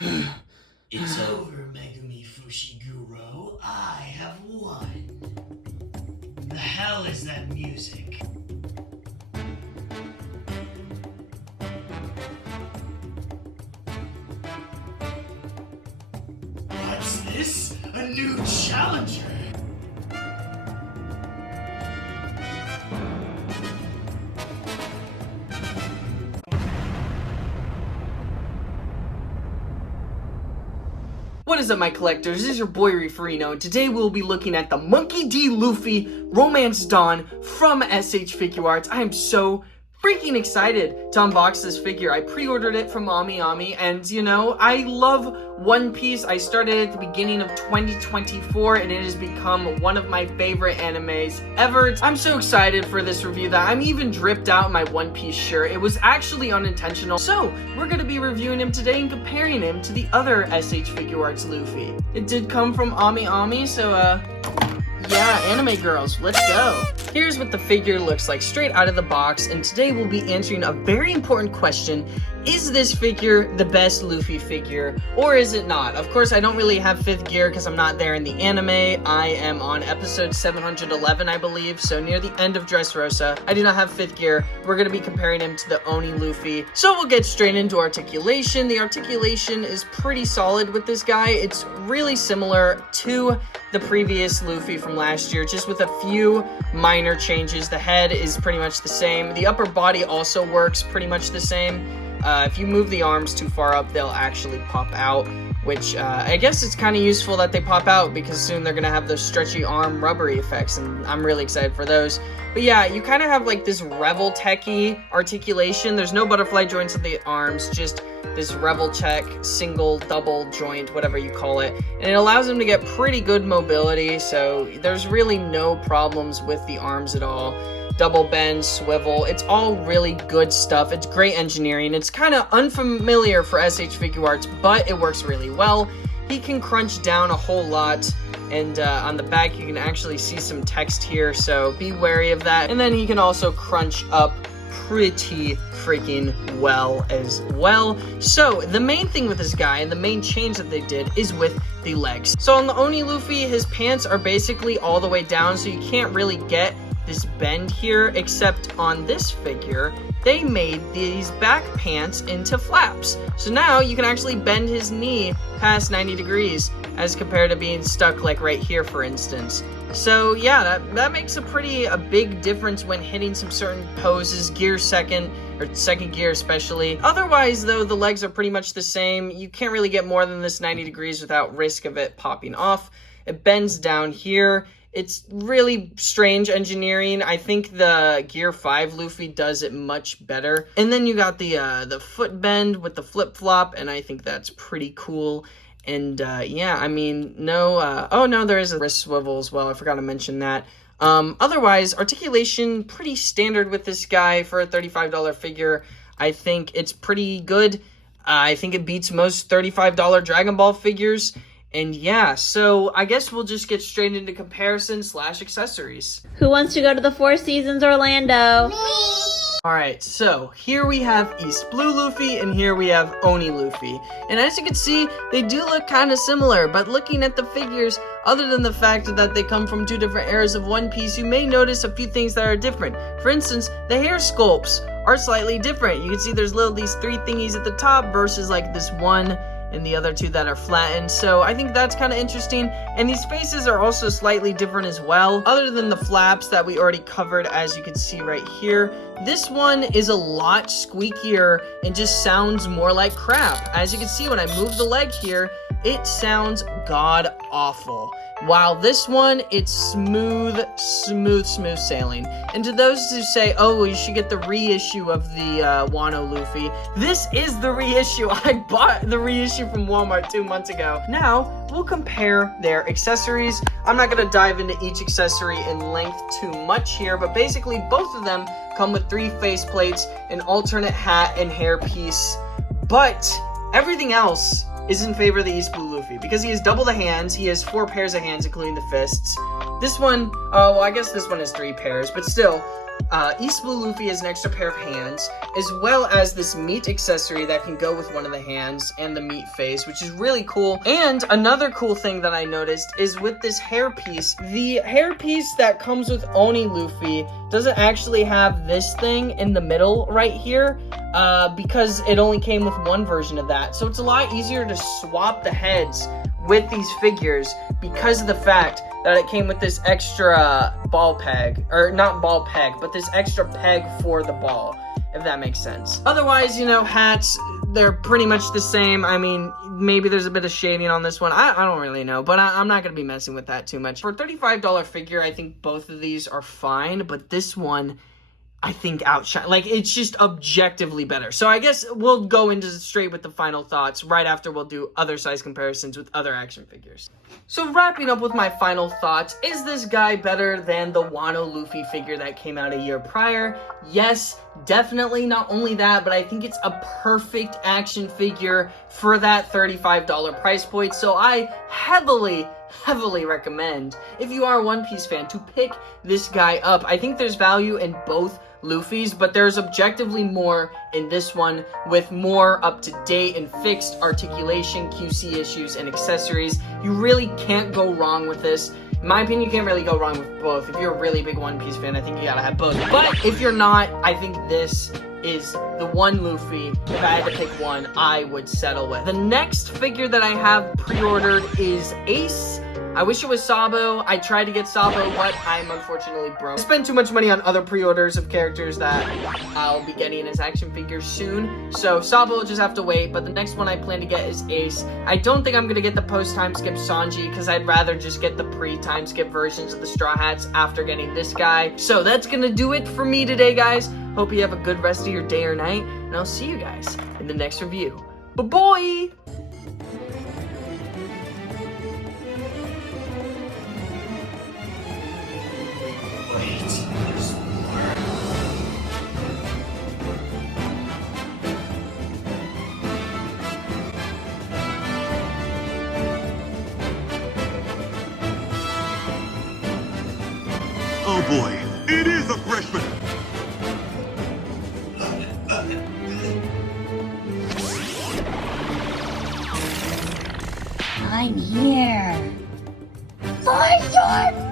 It's over, Megumi Fushiguro. I have won. The hell is that music? What's this? A new challenger? What is up, my collectors? This is your boy Reeferino, and today we'll be looking at the Monkey D. Luffy Romance Dawn from SH Figure Arts. I am so freaking excited to unbox this figure. I pre-ordered it from Ami, and you know, I love One Piece. I started at the beginning of 2024, and it has become one of my favorite animes ever. I'm so excited for this review that I'm even dripped out my One Piece shirt. It was actually unintentional. So we're gonna be reviewing him today and comparing him to the other SH Figure Arts Luffy. It did come from Ami, so yeah, anime girls, let's go. Here's what the figure looks like straight out of the box, and today we'll be answering a very important question. Is this figure the best Luffy figure, or is it not? Of course, I don't really have 5th gear because I'm not there in the anime. I am on episode 711, I believe, so near the end of Dressrosa. I do not have 5th gear. We're going to be comparing him to the Oni Luffy. So we'll get straight into articulation. The articulation is pretty solid with this guy. It's really similar to the previous Luffy from last year, just with a few minor changes. The head is pretty much the same. The upper body also works pretty much the same. If you move the arms too far up, they'll actually pop out, which I guess it's kind of useful that they pop out because soon they're going to have those stretchy arm rubbery effects, and I'm really excited for those. But yeah, you kind of have like this Revel techy articulation. There's no butterfly joints of the arms, just this Revel check, single, double joint, whatever you call it. And it allows them to get pretty good mobility, so there's really no problems with the arms at all. Double bend, swivel, it's all really good stuff. It's great engineering. It's kind of unfamiliar for SH Figure Arts, but it works really well. He can crunch down a whole lot, and on the back you can actually see some text here, so be wary of that. And then he can also crunch up pretty freaking well as well. So the main thing with this guy, and the main change that they did, is with the legs. So on the Oni Luffy, his pants are basically all the way down, so you can't really get this bend here, except on this figure they made these back pants into flaps, so now you can actually bend his knee past 90 degrees as compared to being stuck like right here, for instance. So yeah, that makes a big difference when hitting some certain poses, gear second gear especially. Otherwise though, the legs are pretty much the same. You can't really get more than this 90 degrees without risk of it popping off. It bends down here. It's really strange engineering. I think the Gear 5 Luffy does it much better. And then you got the foot bend with the flip-flop, and I think that's pretty cool. And yeah, I mean, no, oh no, there is a wrist swivel as well. I forgot to mention that. Otherwise, articulation, pretty standard with this guy for a $35 figure. I think it's pretty good. I think it beats most $35 Dragon Ball figures. And yeah, so I guess we'll just get straight into comparison / accessories. Who wants to go to the Four Seasons Orlando? Me! Alright, so here we have East Blue Luffy, and here we have Oni Luffy. And as you can see, they do look kind of similar, but looking at the figures, other than the fact that they come from 2 different eras of One Piece, you may notice a few things that are different. For instance, the hair sculpts are slightly different. You can see there's these 3 thingies at the top versus like this one and the other 2 that are flattened. So I think that's kind of interesting. And these faces are also slightly different as well. Other than the flaps that we already covered, as you can see right here, this one is a lot squeakier and just sounds more like crap. As you can see, when I move the leg here, it sounds god awful. While this one, it's smooth sailing. And to those who say, oh, well, you should get the reissue of the Wano Luffy, this is the reissue. I bought the reissue from Walmart 2 months ago. Now, we'll compare their accessories. I'm not going to dive into each accessory in length too much here, but basically both of them come with 3 faceplates, an alternate hat and hairpiece, but everything else is in favor of the East Blue Luffy because he has double the hands. He has 4 pairs of hands, including the fists. This one, oh, well, I guess this one has 3 pairs, but still, East Blue Luffy has an extra pair of hands, as well as this meat accessory that can go with one of the hands and the meat face, which is really cool. And another cool thing that I noticed is with this hairpiece, the hairpiece that comes with Oni Luffy doesn't actually have this thing in the middle right here, because it only came with one version of that. So it's a lot easier to swap the heads with these figures because of the fact that it came with this extra ball peg, or not ball peg, but this extra peg for the ball, if that makes sense. Otherwise, you know, hats, they're pretty much the same. I mean, maybe there's a bit of shading on this one. I don't really know, but I'm not going to be messing with that too much. For a $35 figure, I think both of these are fine, but this one, I think outshine, like, it's just objectively better. So I guess we'll go into straight with the final thoughts right after we'll do other size comparisons with other action figures. So wrapping up with my final thoughts, is this guy better than the Wano Luffy figure that came out a year prior? Yes, definitely. Not only that, but I think it's a perfect action figure for that $35 price point. So I heavily recommend, if you are a One Piece fan, to pick this guy up. I think there's value in both Luffy's, but there's objectively more in this one with more up-to-date and fixed articulation, QC issues, and accessories. You really can't go wrong with this. In my opinion, you can't really go wrong with both. If you're a really big One Piece fan, I think you gotta have both. But if you're not, I think this is the one Luffy, if I had to pick one, I would settle with. The next figure that I have pre-ordered is Ace. I wish it was Sabo. I tried to get Sabo, but I'm unfortunately broke. I spent too much money on other pre-orders of characters that I'll be getting as action figures soon. So Sabo will just have to wait, but the next one I plan to get is Ace. I don't think I'm going to get the post-time skip Sanji, because I'd rather just get the pre-time skip versions of the Straw Hats after getting this guy. So that's going to do it for me today, guys. Hope you have a good rest of your day or night, and I'll see you guys in the next review. Bye-bye! Wait, there's more. Oh boy, it is a freshman! I'm here. For your